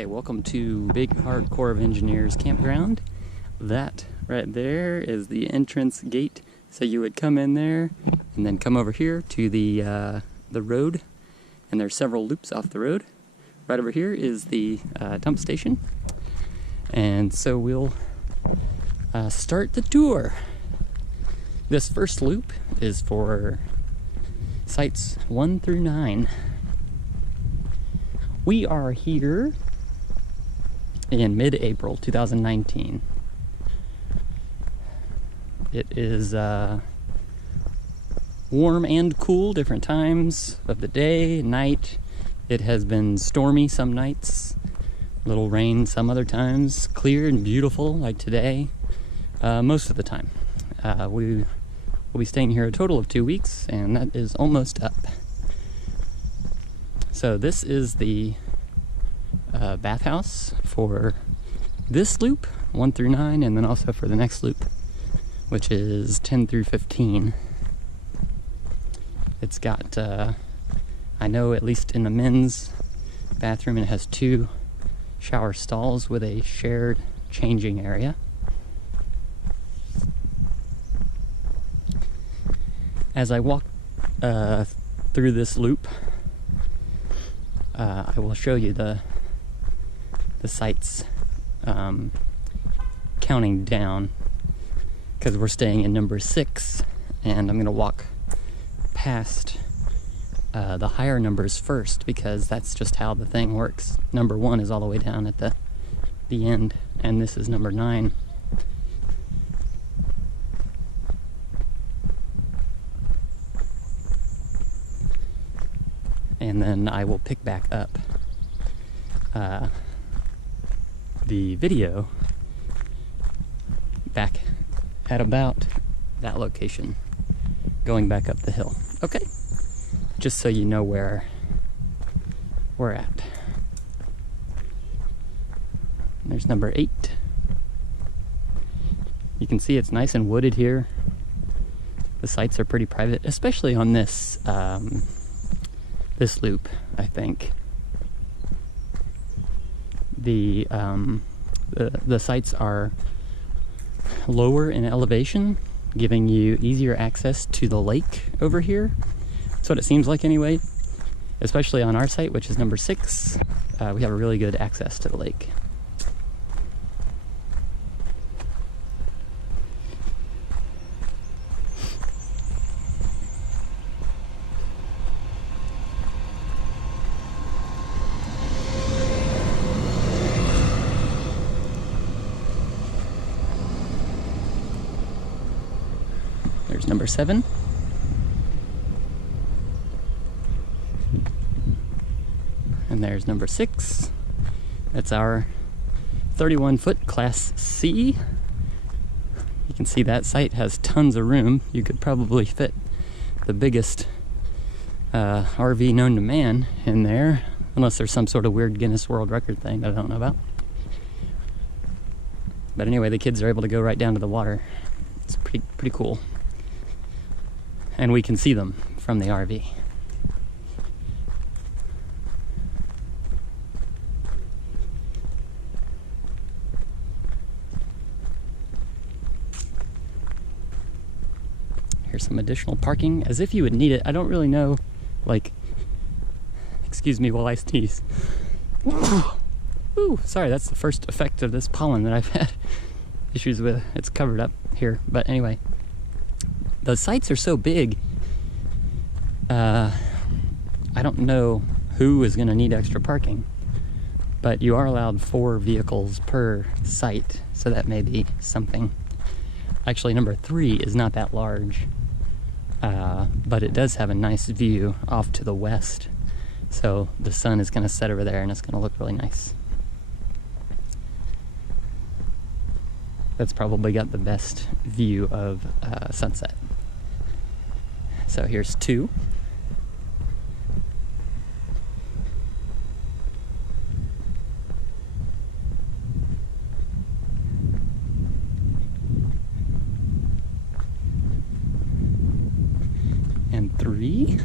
Okay, welcome to Big Hart COE Campground. That right there is the entrance gate. So you would come in there and then come over here to the road, and there's several loops off the road. Right over here is the dump station, and so we'll start the tour. This first loop is for sites 1 through 9. We are here in mid-April 2019. It is warm and cool, different times of the day, night. It has been stormy some nights, little rain some other times, clear and beautiful like today, most of the time. We will be staying here a total of 2 weeks, and that is almost up. So this is the bathhouse for this loop, 1 through 9, and then also for the next loop, which is 10 through 15. It's got, I know at least in the men's bathroom, it has 2 shower stalls with a shared changing area. As I walk through this loop, I will show you the sites counting down, because we're staying in number 6, and I'm going to walk past the higher numbers first, because that's just how the thing works. Number 1 is all the way down at the end, and this is number 9. And then I will pick back up the video back at about that location, going back up the hill. Okay, just so you know where we're at. There's number 8. You can see it's nice and wooded here. The sites are pretty private, especially on this this loop, I think. The sites are lower in elevation, giving you easier access to the lake over here. That's what it seems like anyway, especially on our site, which is number 6. We have a really good access to the lake. There's number 7. And there's number 6. That's our 31-foot Class C. You can see that site has tons of room. You could probably fit the biggest RV known to man in there, unless there's some sort of weird Guinness World Record thing that I don't know about. But anyway, the kids are able to go right down to the water. It's pretty cool. And we can see them from the RV. Here's some additional parking, as if you would need it. I don't really know, like, excuse me while I sneeze. Ooh, sorry, that's the first effect of this pollen that I've had issues with. It's covered up here, but anyway. The sites are so big, I don't know who is going to need extra parking, but you are allowed 4 vehicles per site, so that may be something. Actually, number 3 is not that large, but it does have a nice view off to the west, so the sun is going to set over there and it's going to look really nice. That's probably got the best view of sunset. So here's 2. And 3.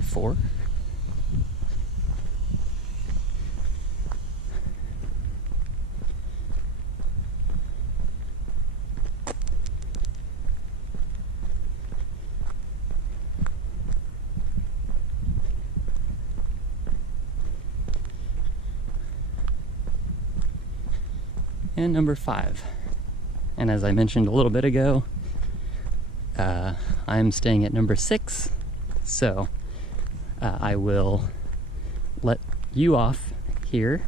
24. And number 5. And as I mentioned a little bit ago, I'm staying at number 6, so I will let you off here,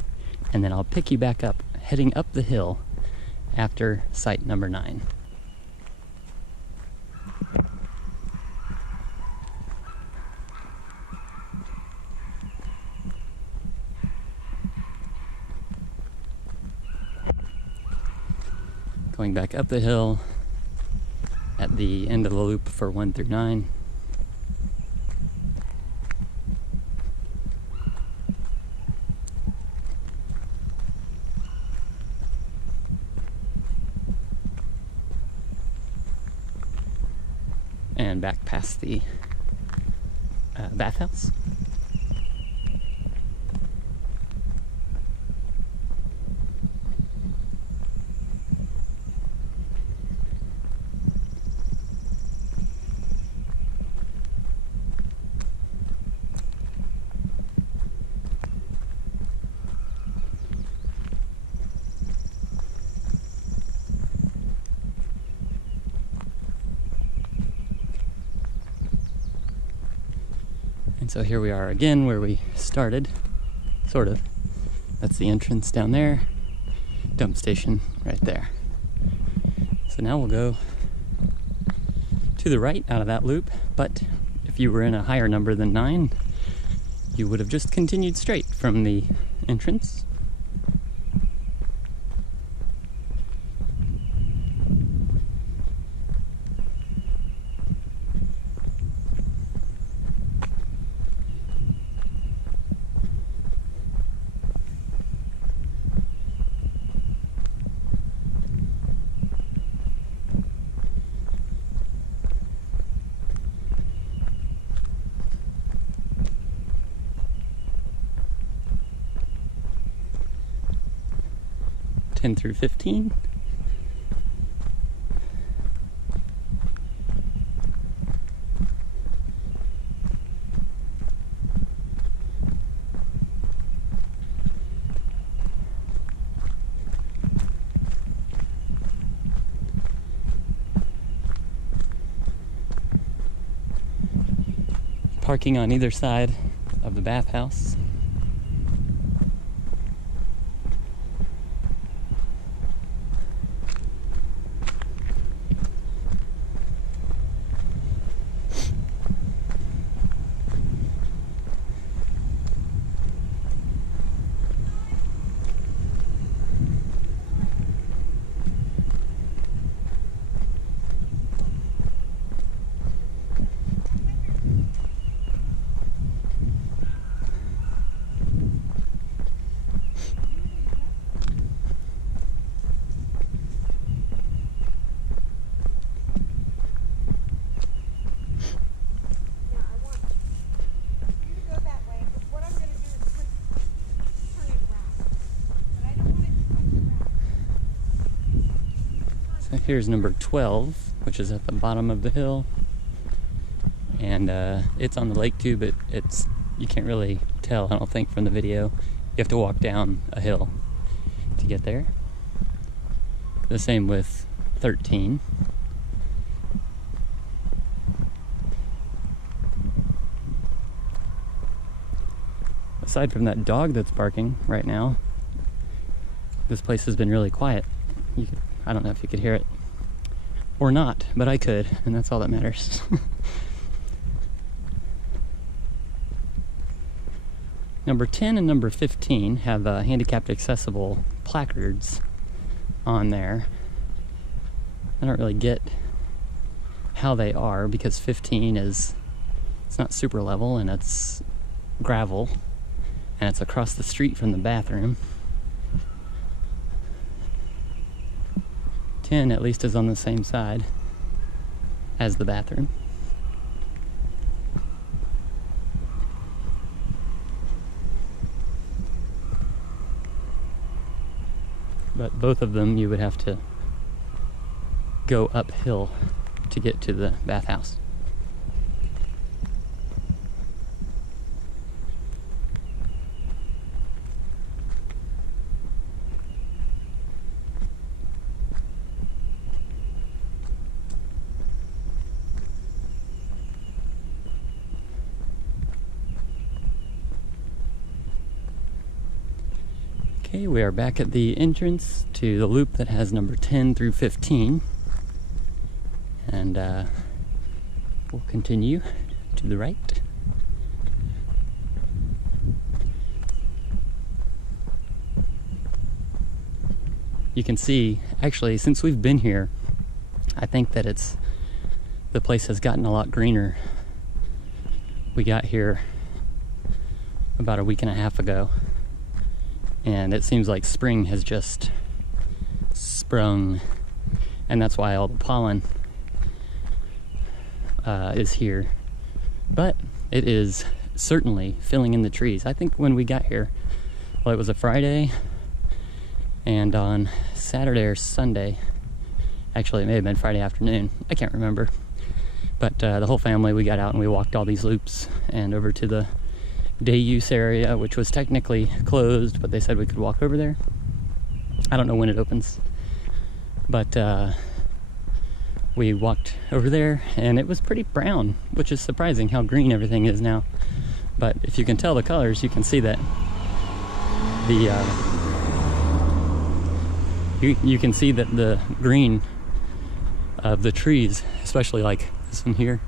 and then I'll pick you back up, heading up the hill after site number 9. Going back up the hill at the end of the loop for 1 through 9. And back past the Bathhouse. And so here we are again where we started, sort of. That's the entrance down there, dump station right there. So now we'll go to the right out of that loop, but if you were in a higher number than 9, you would have just continued straight from the entrance. Through 15. Parking on either side of the bathhouse. Here's number 12, which is at the bottom of the hill, and it's on the lake too, but you can't really tell, I don't think, from the video. You have to walk down a hill to get there. The same with 13. Aside from that dog that's barking right now, this place has been really quiet. I don't know if you could hear it or not, but I could, and that's all that matters. Number 10 and number 15 have handicapped accessible placards on there. I don't really get how they are, because 15 it's not super level, and it's gravel, and it's across the street from the bathroom. 10 at least is on the same side as the bathroom. but both of them you would have to go uphill to get to the bathhouse. Okay, we are back at the entrance to the loop that has number 10 through 15. And we'll continue to the right. You can see, actually, since we've been here, I think that the place has gotten a lot greener. We got here about a week and a half ago, and it seems like spring has just sprung, and that's why all the pollen is here. But it is certainly filling in the trees. I think when we got here, well, it was a Friday, and on Saturday or Sunday, actually it may have been Friday afternoon, I can't remember, but the whole family, we got out and we walked all these loops and over to the day use area, which was technically closed, but they said we could walk over there. I don't know when it opens, but we walked over there and it was pretty brown, which is surprising how green everything is now. But if you can tell the colors, you can see that you can see that the green of the trees, especially like this one here,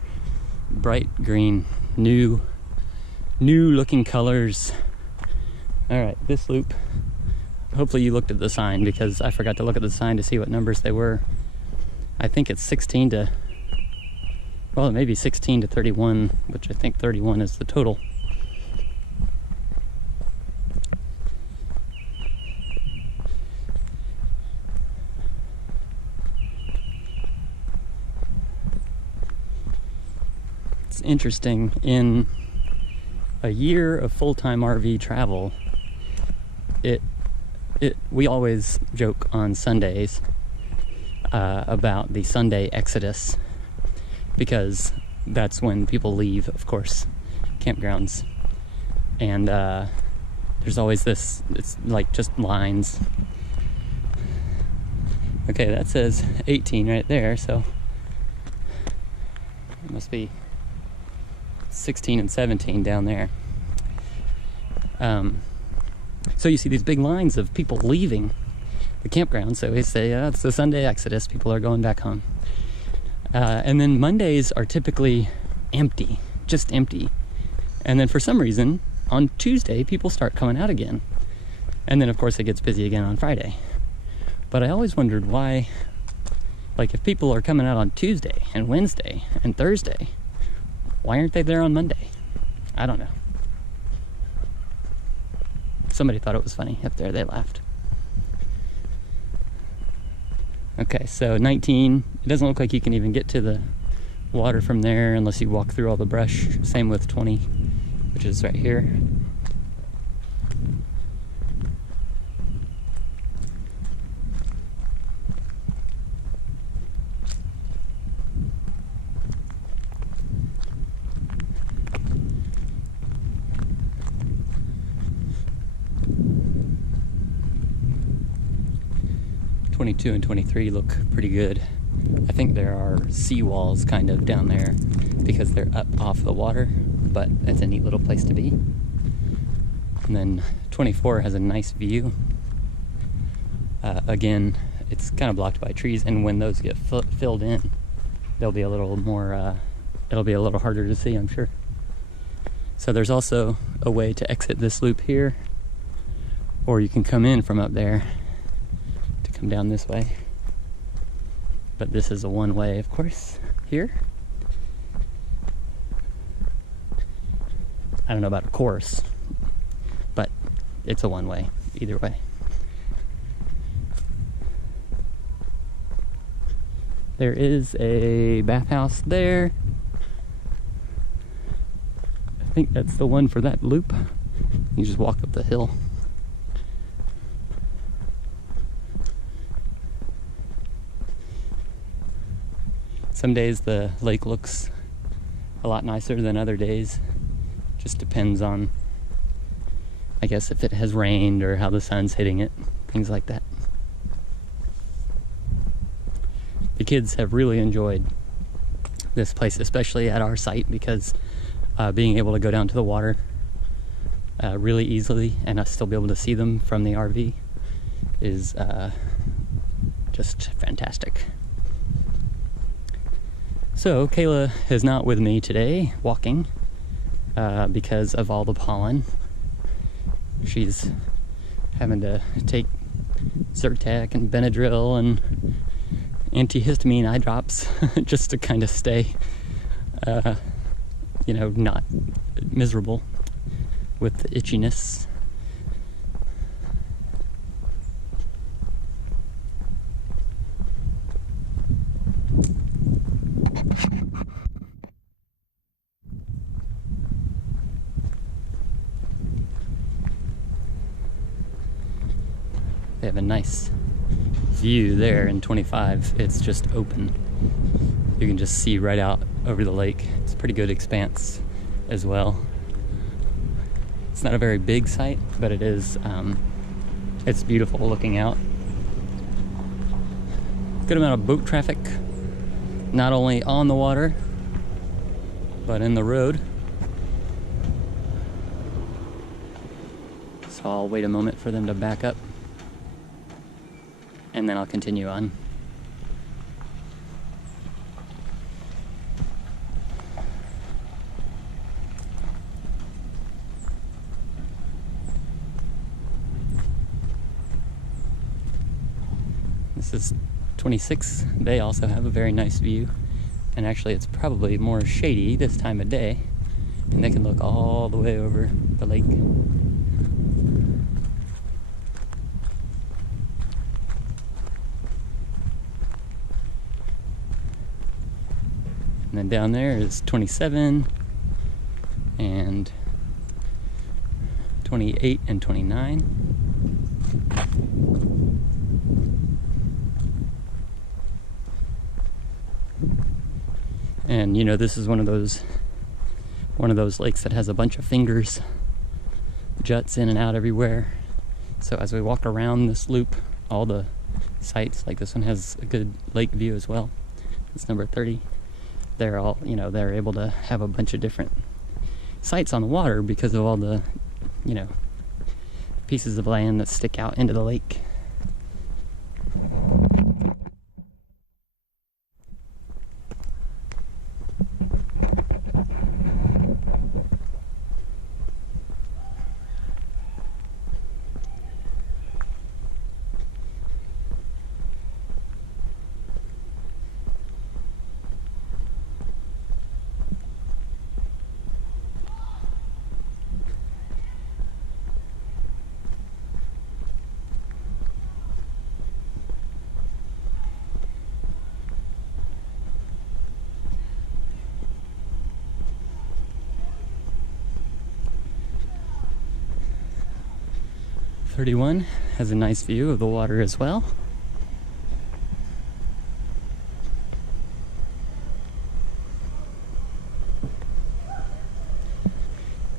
bright green, new looking colors. All right, this loop, hopefully you looked at the sign, because I forgot to look at the sign to see what numbers they were. I think it's 16 to, well, it may be 16 to 31, which I think 31 is the total. It's interesting, in a year of full-time RV travel, we always joke on Sundays about the Sunday exodus, because that's when people leave, of course, campgrounds, and there's always this, it's like just lines. Okay, that says 18 right there, so it must be 16 and 17 down there. So you see these big lines of people leaving the campground, so they say it's the Sunday exodus, people are going back home. And then Mondays are typically empty, just empty. And then for some reason, on Tuesday, people start coming out again. And then of course it gets busy again on Friday. But I always wondered why, like if people are coming out on Tuesday and Wednesday and Thursday, why aren't they there on Monday? I don't know. Somebody thought it was funny up there, they laughed. Okay, so 19, it doesn't look like you can even get to the water from there unless you walk through all the brush. Same with 20, which is right here. '22 and 23 look pretty good. I think there are seawalls kind of down there because they're up off the water, but it's a neat little place to be. And then 24 has a nice view. Again, it's kind of blocked by trees, and when those get filled in, they'll be a little more, it'll be a little harder to see, I'm sure. So there's also a way to exit this loop here, or you can come in from up there to come down this way. But this is a one-way, of course, here. I don't know about a course, but it's a one-way either way. There is a bathhouse there. I think that's the one for that loop. You just walk up the hill. Some days the lake looks a lot nicer than other days. Just depends on, I guess, if it has rained or how the sun's hitting it, things like that. The kids have really enjoyed this place, especially at our site, because being able to go down to the water really easily and us still be able to see them from the RV is just fantastic. So Kayla is not with me today walking because of all the pollen. She's having to take Zyrtec and Benadryl and antihistamine eye drops just to kind of stay not miserable with the itchiness. They have a nice view there in 25. It's just open. You can just see right out over the lake. It's a pretty good expanse as well. It's not a very big site, but it is, it's beautiful looking out. Good amount of boat traffic, not only on the water, but in the road. So I'll wait a moment for them to back up, and then I'll continue on. This is 26. They also have a very nice view, and actually it's probably more shady this time of day, and they can look all the way over the lake. And then down there is 27 and 28 and 29. And this is one of those lakes that has a bunch of fingers, juts in and out everywhere. So as we walk around this loop, all the sites, like this one has a good lake view as well. It's number 30. They're all, they're able to have a bunch of different sites on the water because of all the, pieces of land that stick out into the lake. .31 has a nice view of the water as well.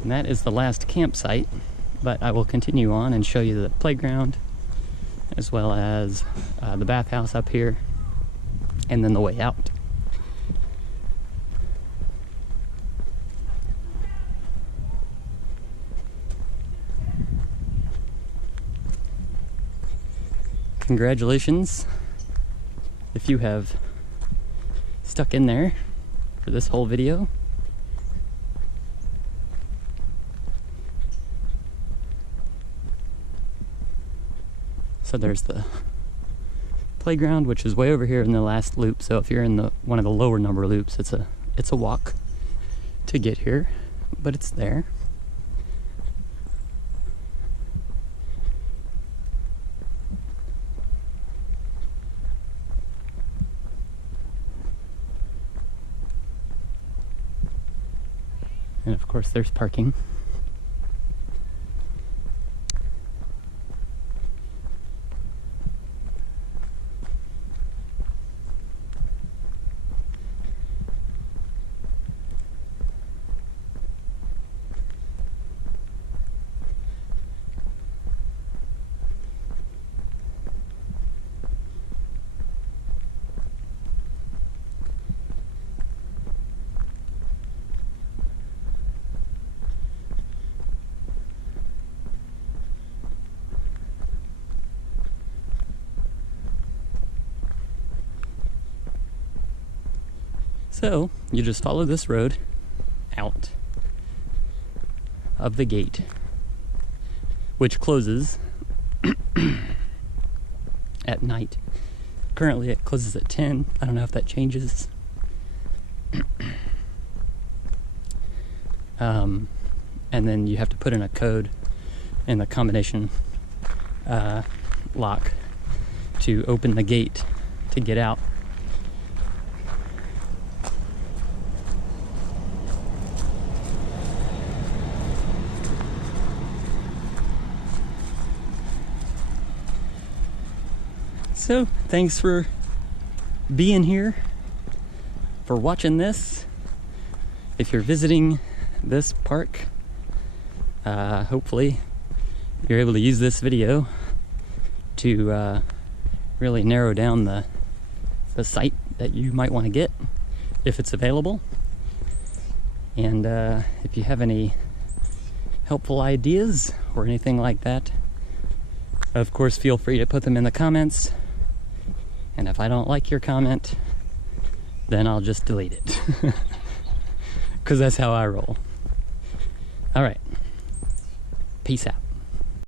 And that is the last campsite, but I will continue on and show you the playground as well as the bathhouse up here and then the way out. Congratulations if you have stuck in there for this whole video. So there's the playground, which is way over here in the last loop. So if you're in one of the lower number loops, it's a walk to get here, but it's there. And of course there's parking. So you just follow this road out of the gate, which closes at night. Currently it closes at 10. I don't know if that changes. And then you have to put in a code in the combination lock to open the gate to get out. So, thanks for being here, for watching this. If you're visiting this park, hopefully you're able to use this video to really narrow down the site that you might want to get, if it's available. And if you have any helpful ideas or anything like that, of course feel free to put them in the comments. And if I don't like your comment, then I'll just delete it. Because that's how I roll. All right. Peace out.